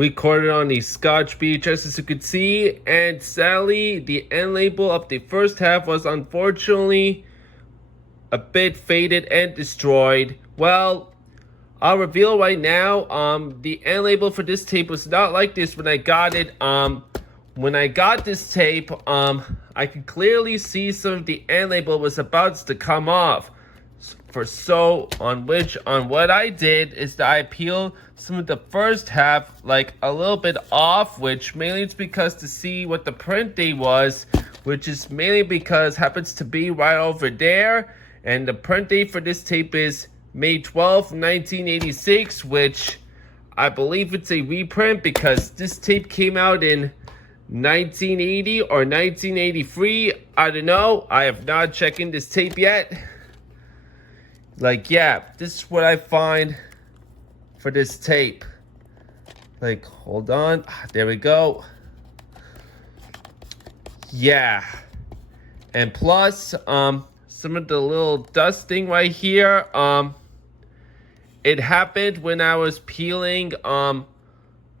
recorded on the Scotch VHS, as you could see, and sadly the end label of the first half was unfortunately a bit faded and destroyed. Well, I'll reveal right now, the end label for this tape was not like this when I got it. When I got this tape, I could clearly see some of the end label was about to come off. On what I did is that I peeled some of the first half like a little bit off, which mainly it's because to see what the print date was, which is mainly because happens to be right over there, and the print date for this tape is May 12th, 1986, which I believe it's a reprint because this tape came out in 1980 or 1983. I don't know. I have not checked in this tape yet. Like, yeah, this is what I find for this tape. Like, hold on. There we go. Yeah. And plus, some of the little dusting right here, it happened when I was peeling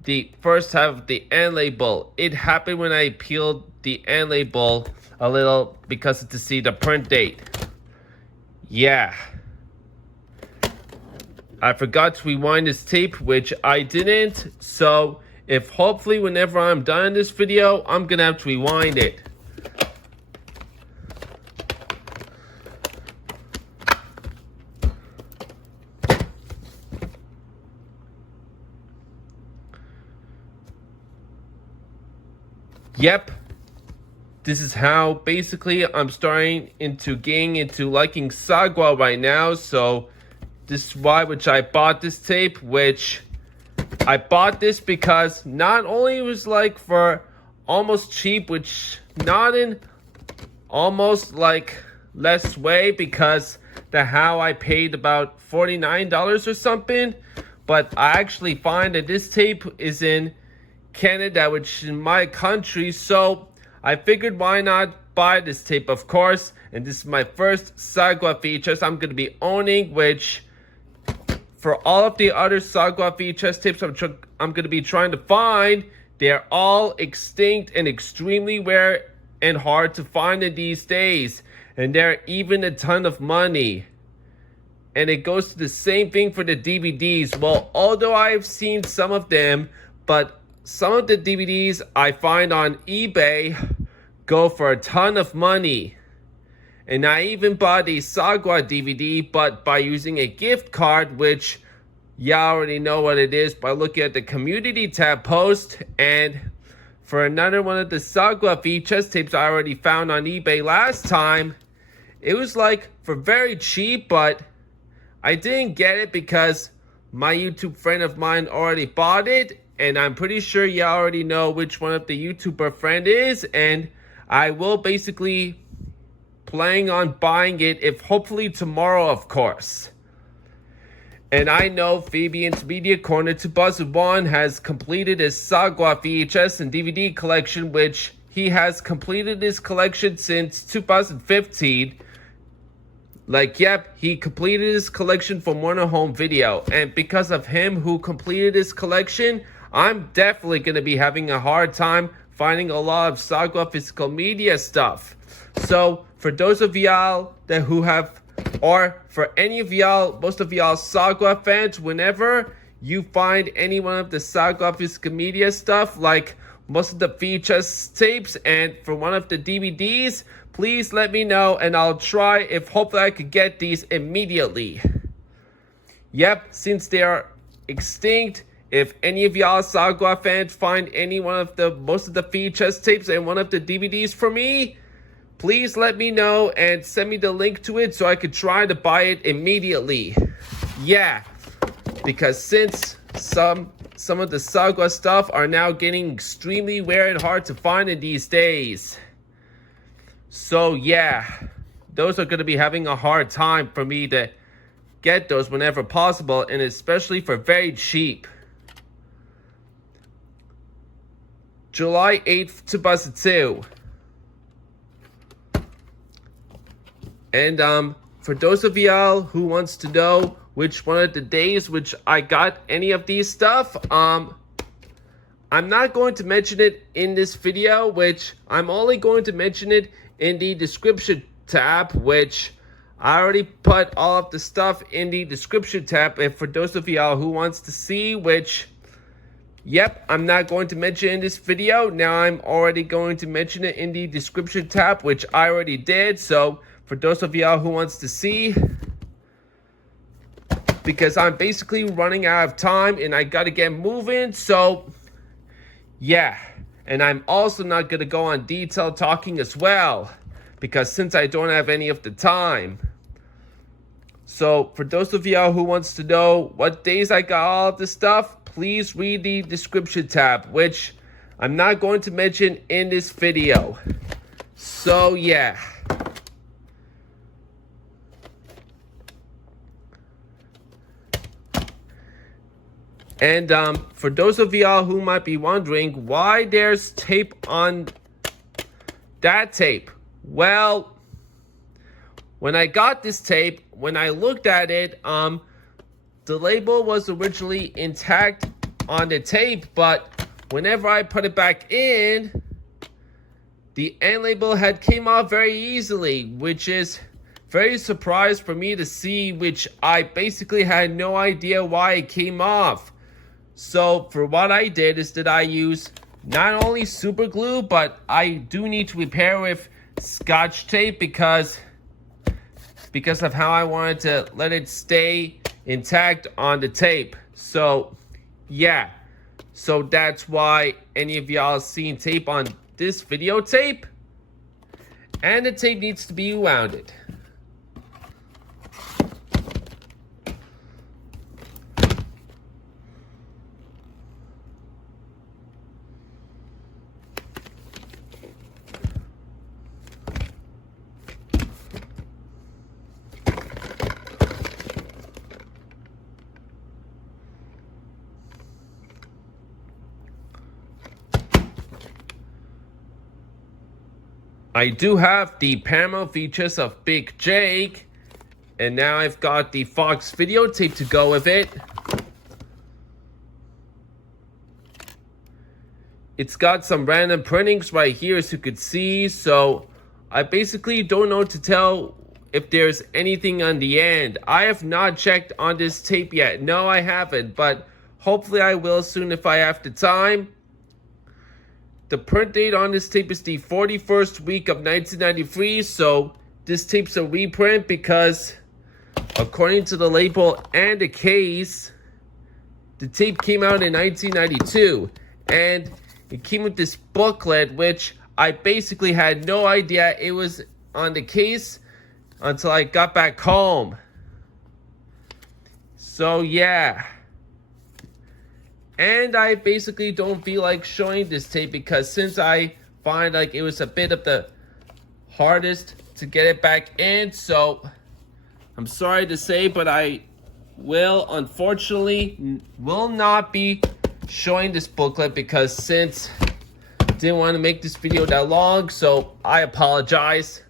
the first half of the end label. It happened when I peeled the end label a little because to see the print date. Yeah. I forgot to rewind this tape, which I didn't. So if hopefully whenever I'm done in this video, I'm gonna have to rewind it. Yep, this is how basically I'm starting into getting into liking Sagwa right now. So this is why which I bought this tape, which I bought this because not only it was like for almost cheap, which not in almost like less way, because the how I paid about $49 or something, but I actually find that this tape is in Canada, which is in my country, so I figured why not buy this tape, of course. And this is my first Sagwa VHS I'm going to be owning, which for all of the other Sagwa VHS tapes I'm going to be trying to find, they're all extinct and extremely rare and hard to find in these days, and they're even a ton of money. And it goes to the same thing for the DVDs. Well, although I've seen some of them, but some of the DVDs I find on eBay go for a ton of money. And I even bought a Sagwa DVD, but by using a gift card, which y'all already know what it is by looking at the community tab post. And for another one of the Sagwa VHS tapes I already found on eBay last time, it was like for very cheap, but I didn't get it because my YouTube friend of mine already bought it. And I'm pretty sure you already know which one of the YouTuber friend is. And I will basically planning on buying it, if hopefully tomorrow, of course. And I know Fabian's Media Corner 2001 has completed his Sagwa VHS and DVD collection, which he has completed his collection since 2015. Like, yep, he completed his collection from Warner Home Video. And because of him who completed his collection, I'm definitely going to be having a hard time finding a lot of Sagwa physical media stuff. So for those of y'all that who have, or for any of y'all, most of y'all Sagwa fans, whenever you find any one of the Sagwa physical media stuff, like most of the VHS tapes and for one of the DVDs, please let me know and I'll try if hopefully I could get these immediately. Yep, since they are extinct, if any of y'all Sagwa fans find any one of the most of the VHS tapes and one of the DVDs for me, please let me know and send me the link to it so I could try to buy it immediately. Yeah, because since some of the Sagwa stuff are now getting extremely rare and hard to find in these days. So yeah, those are going to be having a hard time for me to get those whenever possible, and especially for very cheap. July 8th, 2002. And for those of y'all who wants to know which one of the days which I got any of these stuff, I'm not going to mention it in this video, which I'm only going to mention it in the description tab, which I already put all of the stuff in the description tab. And for those of y'all who wants to see, which, yep, I'm not going to mention in this video. Now I'm already going to mention it in the description tab, which I already did. So for those of y'all who wants to see, because I'm basically running out of time and I gotta get moving, so yeah. And I'm also not gonna go on detailed talking as well, because since I don't have any of the time. So for those of y'all who wants to know what days I got all of this stuff, please read the description tab, which I'm not going to mention in this video. So yeah. And for those of y'all who might be wondering why there's tape on that tape. Well, when I got this tape, when I looked at it, the label was originally intact on the tape, but whenever I put it back in, the end label had came off very easily, which is very surprised for me to see, which I basically had no idea why it came off. So for what I did is that I use not only super glue, but I do need to repair with Scotch tape because of how I wanted to let it stay intact on the tape. So yeah, so that's why any of y'all seen tape on this videotape, and the tape needs to be rounded. I do have the Paramount features of Big Jake, and now I've got the Fox videotape to go with it. It's got some random printings right here, as you could see, so I basically don't know to tell if there's anything on the end. I have not checked on this tape yet. No, I haven't, but hopefully I will soon if I have the time. The print date on this tape is the 41st week of 1993, so this tape's a reprint because according to the label and the case, the tape came out in 1992, and it came with this booklet, which I basically had no idea it was on the case until I got back home. So yeah. And I basically don't feel like showing this tape because since I find like it was a bit of the hardest to get it back in, so I'm sorry to say, but I will unfortunately will not be showing this booklet because since I didn't want to make this video that long, so I apologize.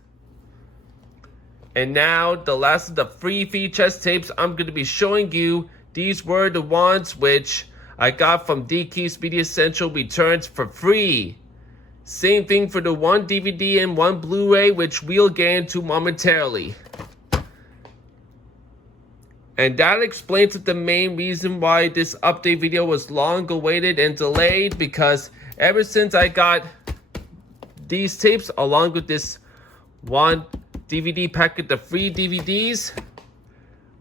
And now the last of the free VHS tapes I'm going to be showing you, these were the ones which I got from DK's Media Central Returns for free. Same thing for the one DVD and one Blu-ray, which we'll get into momentarily. And that explains the main reason why this update video was long awaited and delayed, because ever since I got these tapes along with this one DVD packet of free DVDs,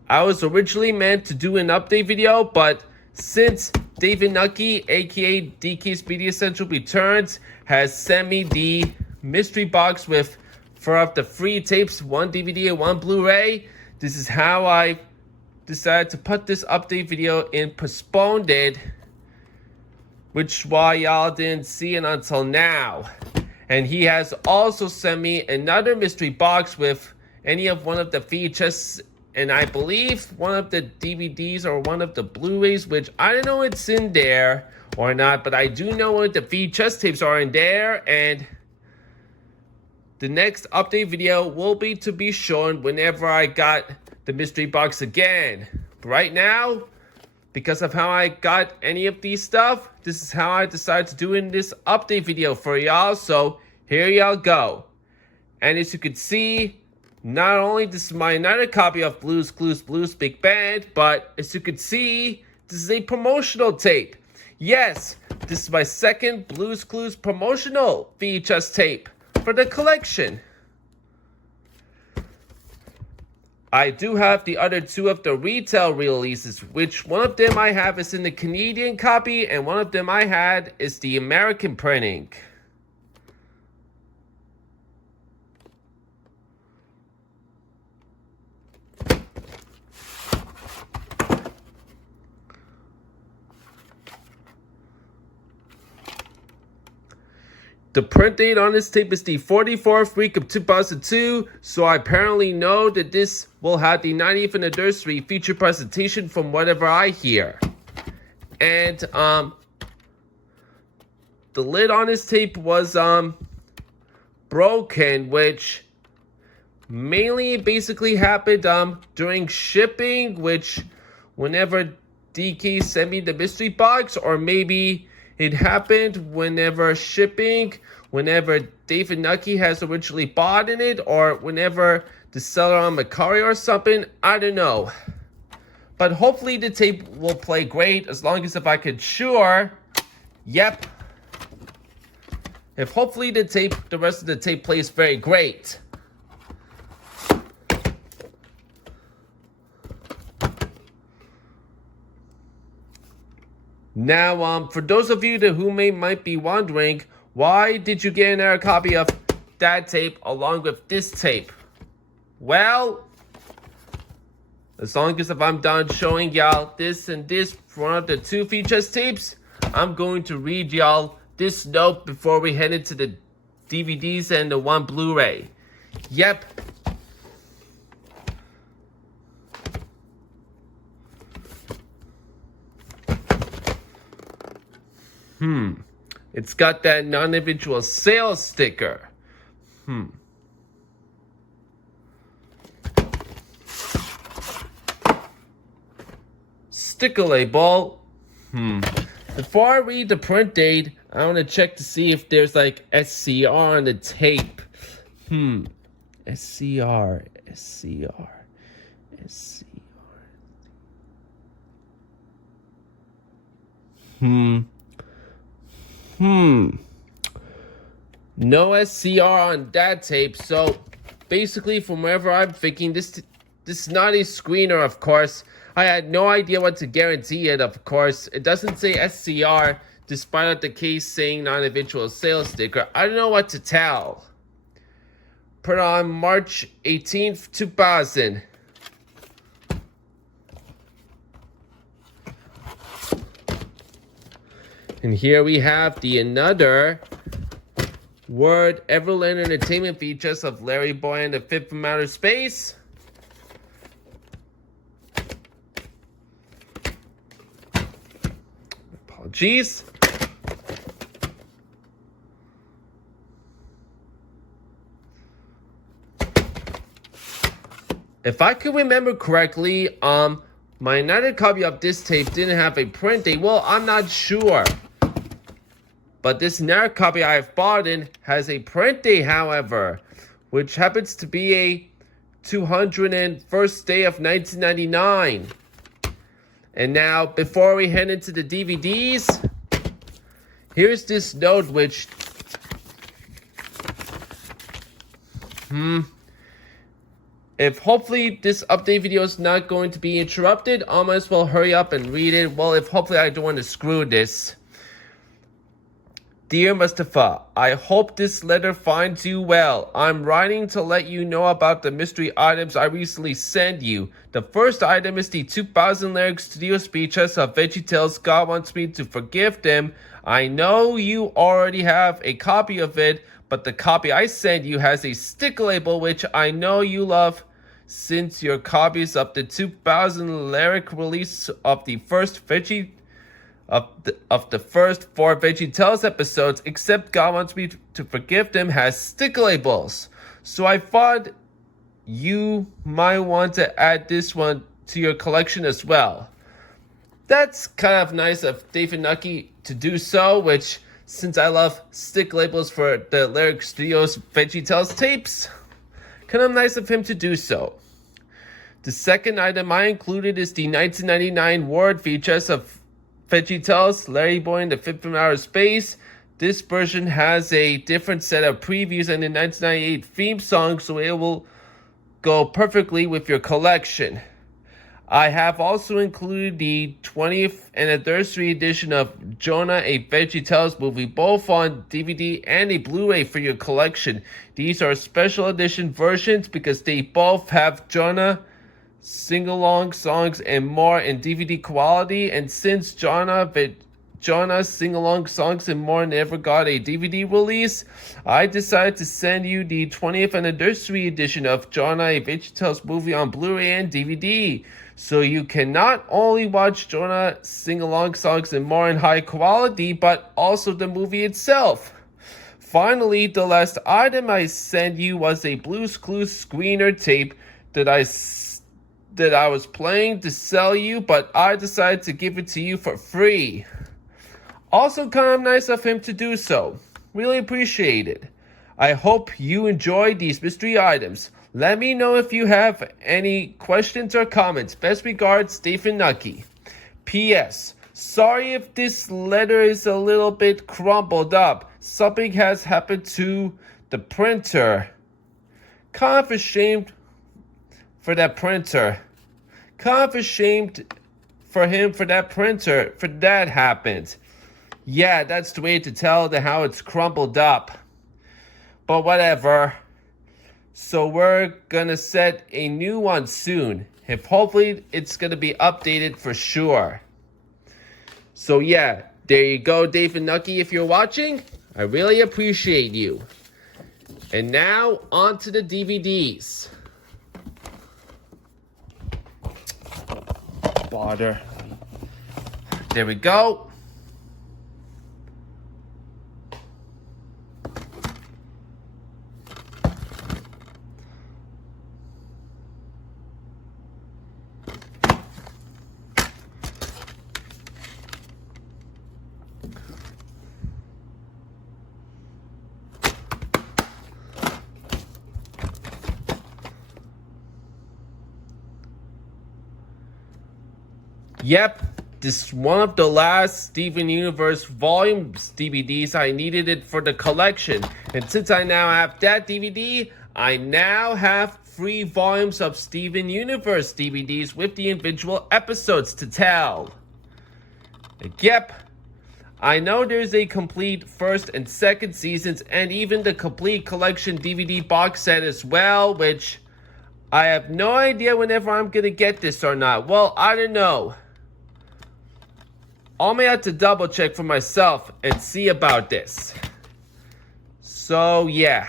I was originally meant to do an update video, but since David Nucky, aka DK's Media Central Returns, has sent me the mystery box with 4 of the free tapes, 1 DVD and 1 Blu-ray, this is how I decided to put this update video and postponed it, which why y'all didn't see it until now. And he has also sent me another mystery box with any of one of the VHS and I believe one of the DVDs or one of the Blu-rays, which I don't know if it's in there or not, but I do know what the VHS tapes are in there, and the next update video will be to be shown whenever I got the mystery box again. But right now, because of how I got any of these stuff, this is how I decided to do in this update video for y'all. So here y'all go. And as you can see, not only this is my another copy of Blues Clues Blues Big Band, but as you can see, this is a promotional tape. Yes, this is my second Blues Clues promotional VHS tape for the collection. I do have the other two of the retail releases, which one of them I have is in the Canadian copy, and one of them I had is the American printing. The print date on this tape is the 44th week of 2002, so I apparently know that this will have the 90th anniversary feature presentation from whatever I hear. And the lid on this tape was broken, which mainly basically happened during shipping, which whenever DK sent me the mystery box, or maybe it happened whenever shipping, whenever David Nucky has originally bought in it, or whenever the seller on Macari or something, I don't know. But hopefully the tape will play great, as long as if I could sure, yep. If hopefully the rest of the tape plays very great. Now, for those of you who might be wondering, why did you get another copy of that tape along with this tape? Well, as long as if I'm done showing y'all this and this for one of the two VHS tapes, I'm going to read y'all this note before we head into the DVDs and the one Blu-ray. Yep. It's got that non-individual sales sticker. Sticker label. Before I read the print date, I want to check to see if there's like SCR on the tape. SCR. No SCR on that tape, so basically from wherever I'm thinking, this is not a screener, of course. I had no idea what to guarantee it, of course. It doesn't say SCR, despite the case saying non-individual sales sticker. I don't know what to tell. Put on March 18th, 2000. And here we have the another Word Everland Entertainment VHS of Larry Boy and the Fifth from Outer Space. Apologies. If I can remember correctly, my another copy of this tape didn't have a print date. Well, I'm not sure. But this another copy I have bought in has a print date, however, which happens to be a 201st day of 1999. And now, before we head into the DVDs, here's this note which... If hopefully this update video is not going to be interrupted, I might as well hurry up and read it. Well, if hopefully I don't want to screw this. Dear Mustafa, I hope this letter finds you well. I'm writing to let you know about the mystery items I recently sent you. The first item is the 2000 Lyric Studio VHS of VeggieTales God Wants Me to Forgive Them. I know you already have a copy of it, but the copy I sent you has a sticker label which I know you love, since your copies of the 2000 Lyric release of the first of the first 4 VeggieTales episodes, except God Wants Me to Forgive Them, has sticker labels. So I thought you might want to add this one to your collection as well. That's kind of nice of David Nucky to do so, which, since I love stick labels for the Lyric Studios VeggieTales tapes, kind of nice of him to do so. The second item I included is the 1999 Word VHS of VeggieTales, Larry Boy and the Fifth from Outer Space. This version has a different set of previews and the 1998 theme song, so it will go perfectly with your collection. I have also included the 20th anniversary edition of Jonah, a VeggieTales movie, both on DVD and a Blu-ray for your collection. These are special edition versions because they both have Jonah sing-along songs and more in DVD quality, and since Jonah's sing-along songs and more never got a DVD release, I decided to send you the 20th anniversary edition of Jonah, a VeggieTales movie on Blu-ray and DVD. So you can not only watch Jonah sing-along songs and more in high quality, but also the movie itself. Finally, the last item I sent you was a Blue's Clues screener tape that I was planning to sell you, but I decided to give it to you for free. Also kind of nice of him to do so. Really appreciate it. I hope you enjoyed these mystery items. Let me know if you have any questions or comments. Best regards, Stephen Nucky. P.S. Sorry if this letter is a little bit crumpled up. Something has happened to the printer. Kind of ashamed for that printer. Kind of ashamed for him for that printer. For that happened. Yeah, that's the way to tell how it's crumpled up. But whatever. So we're gonna set a new one soon. If hopefully it's gonna be updated for sure. So yeah, there you go, David Nucky, if you're watching. I really appreciate you. And now on to the DVDs. Bother. There we go. Yep, this is one of the last Steven Universe volumes DVDs. I needed it for the collection. And since I now have that DVD, I now have 3 volumes of Steven Universe DVDs with the individual episodes to tell. Yep, I know there's a complete first and second seasons and even the complete collection DVD box set as well, which I have no idea whenever I'm gonna get this or not. Well, I don't know. I may have to double check for myself and see about this. So yeah,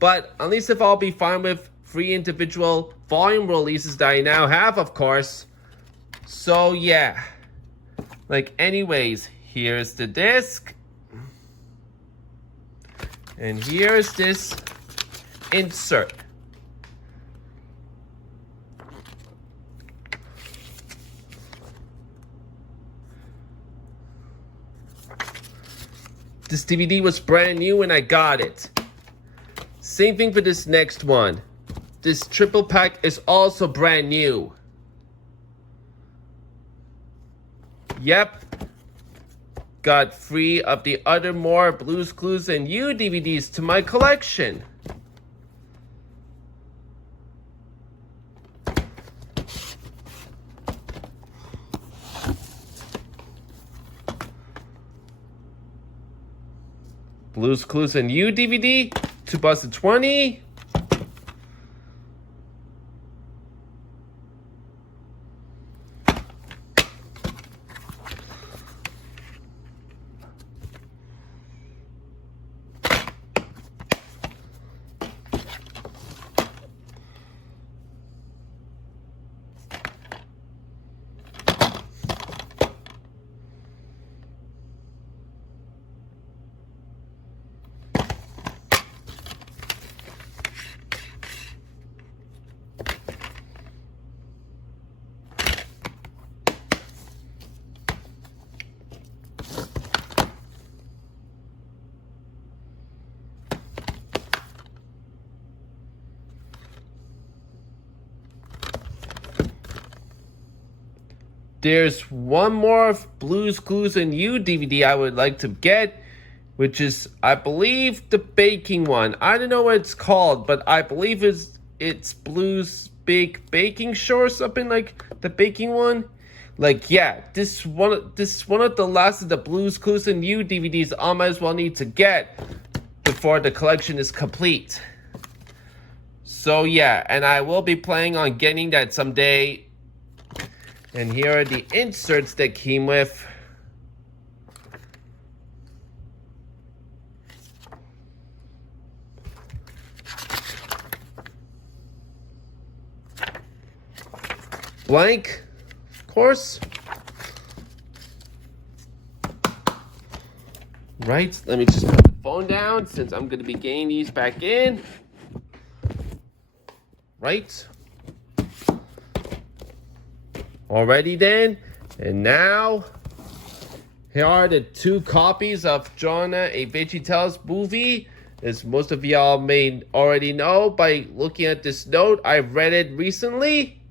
but at least if I'll be fine with 3 individual volume releases that I now have, of course. So yeah, like anyways, here's the disc. And here's this insert. This DVD was brand new when I got it. Same thing for this next one. This triple pack is also brand new. Yep. Got 3 of the other more Blue's Clues and You DVDs to my collection. Blue's Clues and You DVD, 2020. there's one more Blues Clues and You DVD I would like to get, which is, I believe, the baking one. I don't know what it's called, but I believe it's Blues Big Baking Show or something, like the baking one. Like, yeah, this one of the last of the Blues Clues and You DVDs I might as well need to get before the collection is complete. So yeah, and I will be planning on getting that someday. And here are the inserts that came with. Blank, of course. Right, let me just put the phone down since I'm going to be getting these back in. Right. Alrighty then, and now here are the 2 copies of Jonah, a VeggieTales movie. As most of y'all may already know by looking at this note, I read it recently.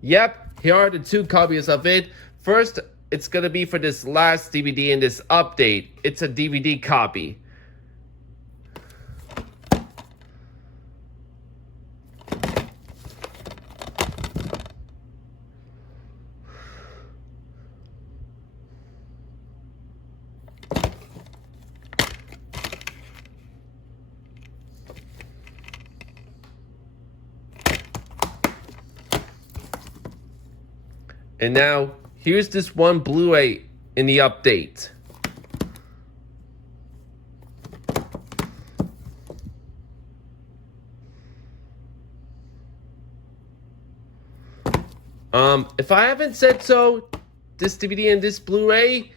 Yep, here are the 2 copies of it. First, it's gonna be for this last DVD in this update. It's a DVD copy. And now, here's this one Blu-ray in the update. If I haven't said so, this DVD and this Blu-ray,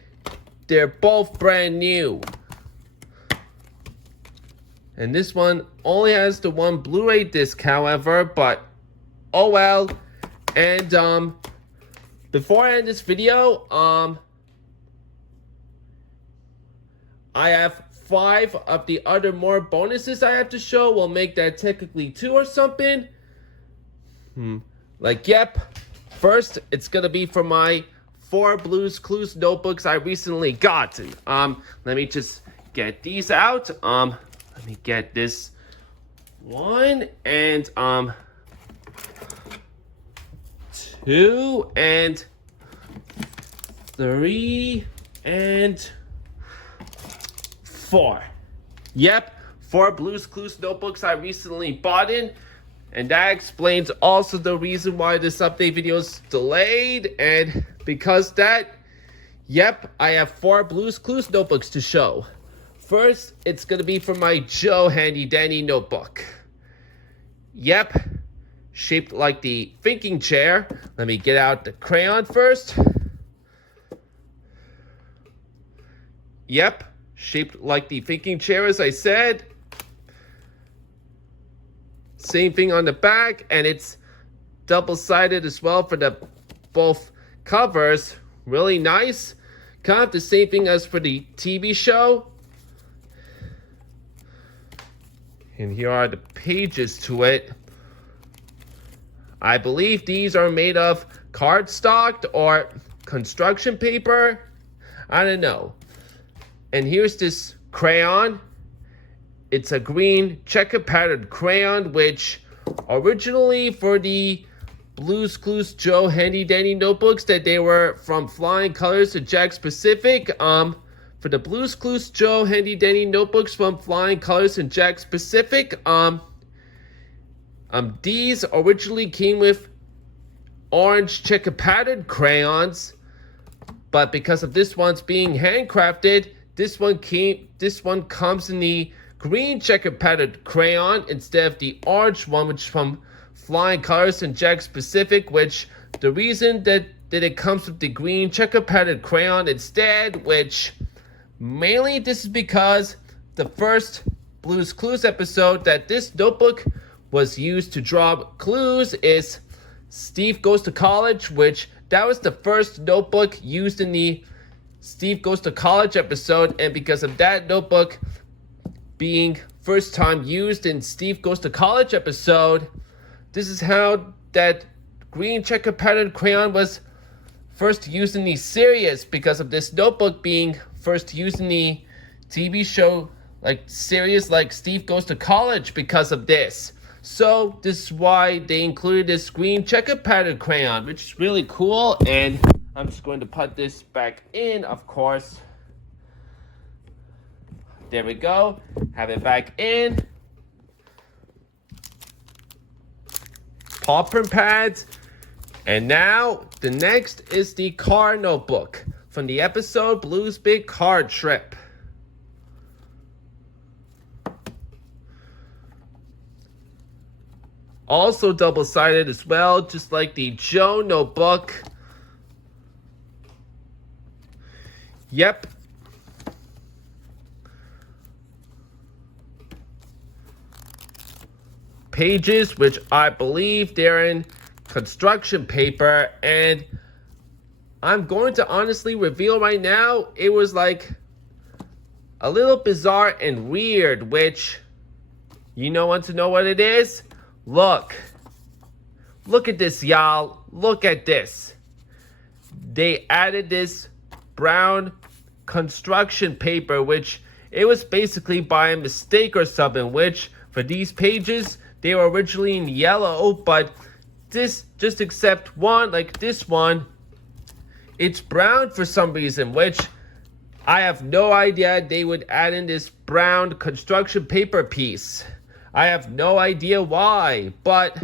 they're both brand new. And this one only has the one Blu-ray disc, however, but oh well. And before I end this video, I have 5 of the other more bonuses I have to show. We'll make that technically 2 or something. Like, yep. First, it's gonna be for my 4 Blues Clues notebooks I recently got. Let me just get these out. Let me get this one and 2 and 3 and 4. Yep, 4 Blues Clues notebooks I recently bought in. And that explains also the reason why this update video is delayed. And because that, yep, I have 4 Blues Clues notebooks to show. First, it's going to be for my Joe Handy Dandy notebook. Yep, shaped like the thinking chair. Let me get out the crayon first. Yep, shaped like the thinking chair, as I said. Same thing on the back, and it's double-sided as well for the both covers. Really nice. Kind of the same thing as for the TV show. And here are the pages to it. I believe these are made of cardstock or construction paper. I don't know. And here's this crayon. It's a green checker patterned crayon, which originally for the Blues Clues Joe Handy Dandy notebooks that they were from Flying Colors to Jakks Pacific. For the Blues Clues Joe Handy Dandy notebooks from Flying Colors and Jakks Pacific, these originally came with orange checker patterned crayons, but because of this one's being handcrafted, this one comes in the green checker patterned crayon instead of the orange one, which is from Flying Colors and Jakks Pacific, which the reason that it comes with the green checker patterned crayon instead, which mainly this is because the first Blues Clues episode that this notebook was used to draw clues is Steve Goes to College, which that was the first notebook used in the Steve Goes to College episode, and because of that notebook being first time used in Steve Goes to College episode, this is how that green checker pattern crayon was first used in the series because of this notebook being first used in the TV show like series like Steve Goes to College because of this. So this is why they included this green checker pattern crayon, which is really cool. And I'm just going to put this back in, of course. There we go. Have it back in. Paw print pads. And now the next is the car notebook from the episode Blue's Big Car Trip. Also double-sided as well, just like the Joe notebook. Yep. Pages, which I believe they're in construction paper, and I'm going to honestly reveal right now, it was like a little bizarre and weird, which you want to know what it is? Look at this, y'all. Look at this. They added this brown construction paper, which it was basically by a mistake or something, which for these pages, they were originally in yellow, but this, just except one, like this one, it's brown for some reason, which I have no idea they would add in this brown construction paper piece. I have no idea why, but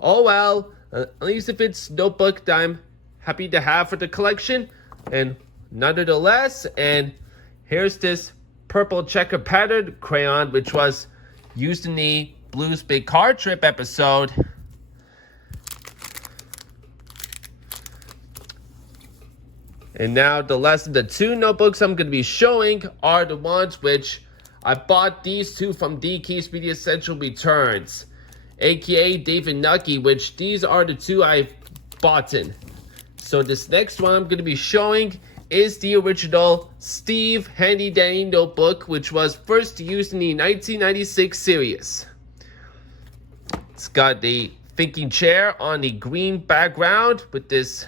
oh well, at least if it's notebook that I'm happy to have for the collection, and nonetheless, and here's this purple checker pattern crayon, which was used in the Blue's Big Car Trip episode. And now the last of the two notebooks I'm going to be showing are the ones which I bought these two from DK's Media Essential Returns, aka David Nucky, which these are the two I've bought in. So this next one I'm going to be showing is the original Steve Handy Dandy notebook, which was first used in the 1996 series. It's got the thinking chair on the green background with this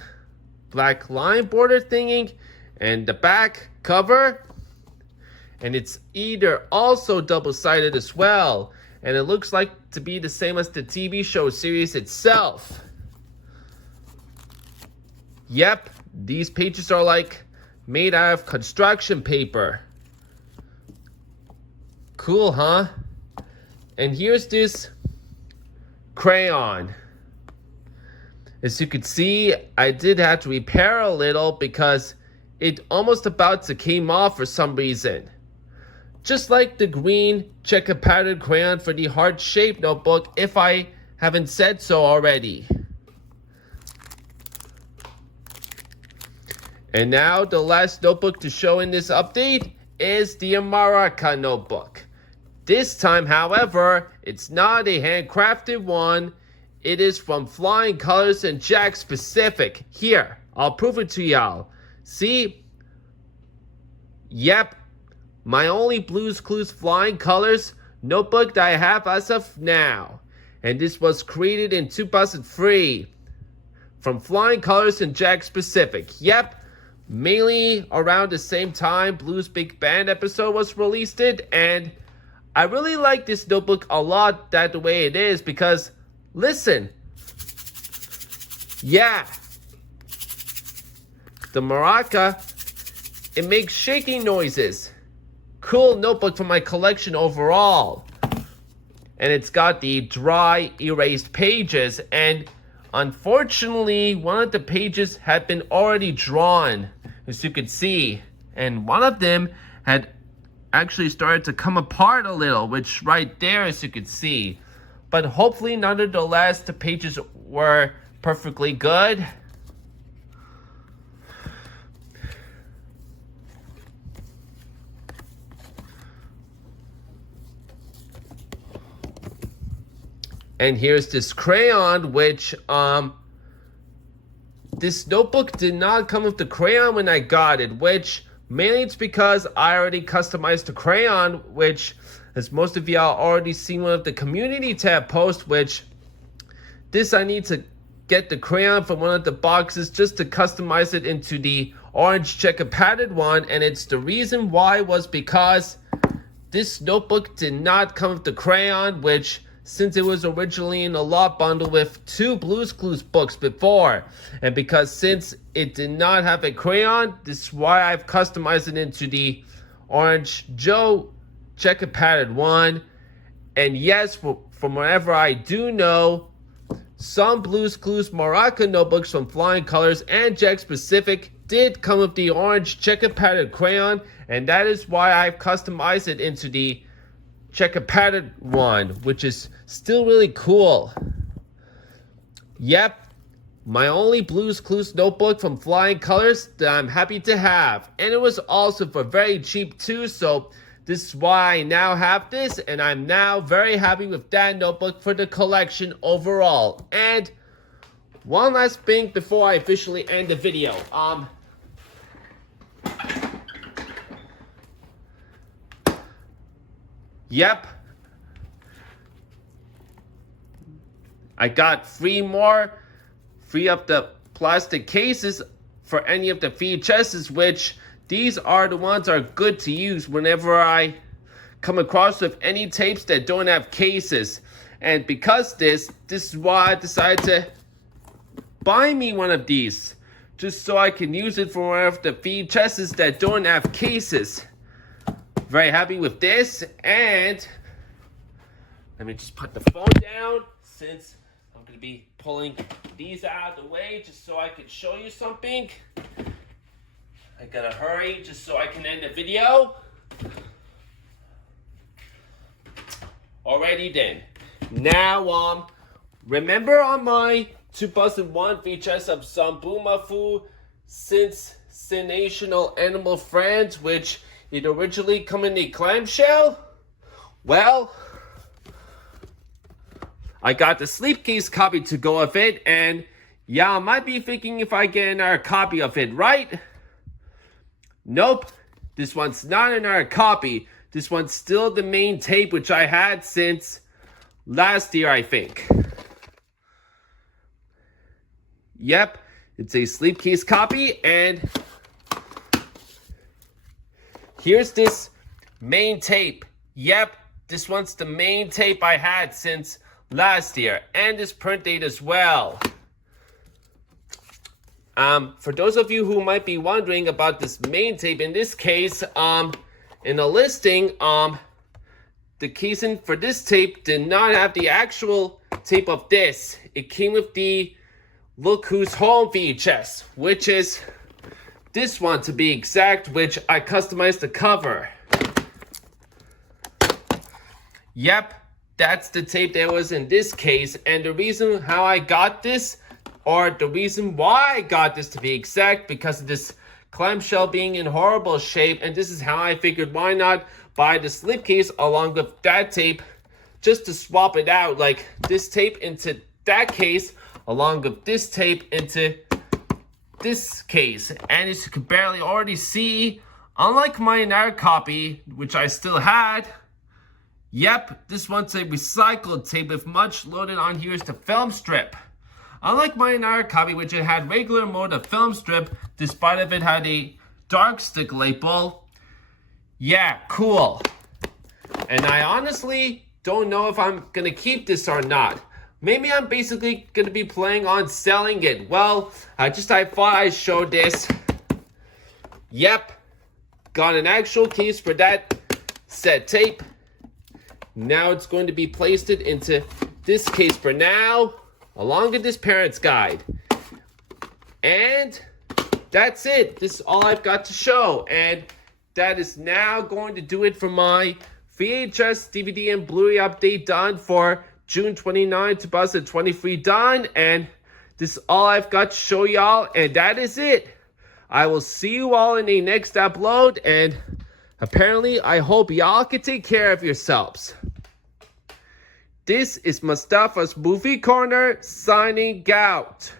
black line border thingy, and the back cover, and it's either also double-sided as well, and it looks like to be the same as the TV show series itself. Yep, these pages are like made out of construction paper. Cool, huh? And here's this crayon. As you can see, I did have to repair a little because it almost about to came off for some reason. Just like the green checker pattern crayon for the heart-shaped notebook, if I haven't said so already. And now the last notebook to show in this update is the Maraca notebook. This time, however, it's not a handcrafted one. It is from Flying Colors and Jakks Pacific. Here, I'll prove it to y'all. See? Yep. My only Blue's Clues Flying Colors notebook that I have as of now. And this was created in 2003. From Flying Colors and Jakks Pacific. Yep. Mainly around the same time Blue's Big Band episode was released. And I really like this notebook a lot that the way it is because listen. Yeah. The maraca, it makes shaking noises. Cool notebook for my collection overall. And it's got the dry erased pages, and unfortunately one of the pages had been already drawn, as you can see, and one of them had actually started to come apart a little, which right there, as you can see. But hopefully nonetheless the pages were perfectly good. And here's this crayon, which this notebook did not come with the crayon when I got it, which mainly it's because I already customized the crayon, which, as most of y'all already seen one of the community tab posts, which this I need to get the crayon from one of the boxes just to customize it into the orange checker padded one, and it's the reason why was because this notebook did not come with the crayon, which since it was originally in a lot bundle with 2 Blue's Clues books before, and because since it did not have a crayon, this is why I've customized it into the orange Joe checker padded one. And yes, from whatever I do know, some Blue's Clues Morocco notebooks from Flying Colors and Jack Specific did come with the orange checker padded crayon, and that is why I've customized it into the checker padded one, which is still really cool. Yep, my only Blue's Clues notebook from Flying Colors that I'm happy to have, and it was also for very cheap too, so this is why I now have this, and I'm now very happy with that notebook for the collection overall. And one last thing before I officially end the video. Yep. I got 3 of the plastic cases for any of the VHSs, which these are the ones that are good to use whenever I come across with any tapes that don't have cases. And because this is why I decided to buy me one of these, just so I can use it for one of the VHSs that don't have cases. Very happy with this, and let me just put the phone down since I'm going to be pulling these out of the way just so I can show you something. I gotta hurry just so I can end the video. Alrighty then. Now, remember on my 2001 VHS of Zoboomafoo since Sational Animal Friends, which it originally come in a clamshell? Well, I got the slipcase copy to go with it, and yeah, I might be thinking if I get another copy of it, right? Nope, this one's not another copy. This one's still the main tape, which I had since last year, I think. Yep, it's a slipcase copy, and here's this main tape. Yep, this one's the main tape I had since last year, and this print date as well. For those of you who might be wondering about this main tape, in this case, in the listing, the casing for this tape did not have the actual tape of this. It came with the Look Who's Home VHS, which is this one to be exact, which I customized the cover. Yep, that's the tape that was in this case, and the reason how I got this, or the reason why I got this to be exact, because of this clamshell being in horrible shape, and this is how I figured why not buy the slipcase along with that tape, just to swap it out, like this tape into that case, along with this tape into this case. And as you can barely already see, unlike my entire copy, which I still had, yep, this one's a recycled tape with much loaded on here is the film strip. Unlike my entire copy, which it had regular mode of film strip, despite of it had a dark stick label. Yeah, cool. And I honestly don't know if I'm gonna keep this or not. Maybe I'm basically gonna be planning on selling it. Well, I thought I'd show this. Yep, got an actual case for that set tape. Now it's going to be placed into this case for now, along with this parent's guide. And that's it. This is all I've got to show. And that is now going to do it for my VHS, DVD, and Blu-ray update done for June 29, 2023 done. And this is all I've got to show y'all. And that is it. I will see you all in the next upload. And apparently, I hope y'all can take care of yourselves. This is Mustafa's Movie Corner signing out.